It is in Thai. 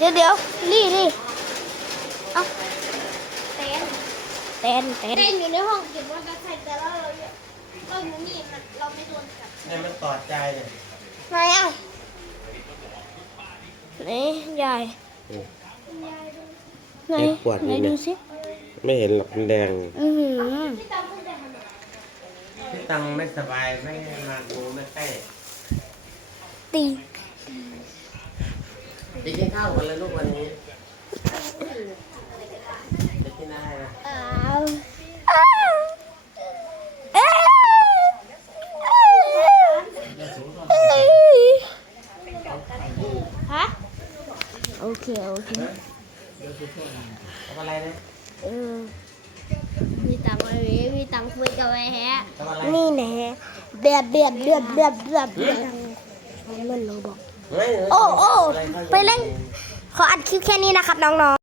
เดี๋ยวเดี๋ยวลี่ลี่เอ้าเต้นเต้นเต้นเต้นอยู่ในห้องเก็บมอเตอร์ไซค์แต่ว่าเราเราอยู่นี่มันเราไม่โดนจับเนี่ยมันตอดใจเนี่ยไหนอะนี่ยายไหนเจ็บปวดไหนอยู่เนี่ดูยสิไม่เห็นหรอกมันแดง อือหือพี่ตามคุณแต่ทำไมพี่ตังไม่สบายไม่มาดูไม่ใกล้ตี ไปกินข้าวกันเลยลูกวันนี้จะกินอะไรนะอ้าวอ้าวเอ้ยฮะโอเคโอเคทำอะไรนะเออพี่ตังไว้พี่ตังคุยกับไอ้แฮะทำอะไรนี่แน่เดือดเดือดเดือดเดือดเดือดเดือดมันโลบอก เฮ้ย โอ้โอ้ะรข้าง ไปเล่น ขออัดคลิปแค่นี้นะครับน้องๆ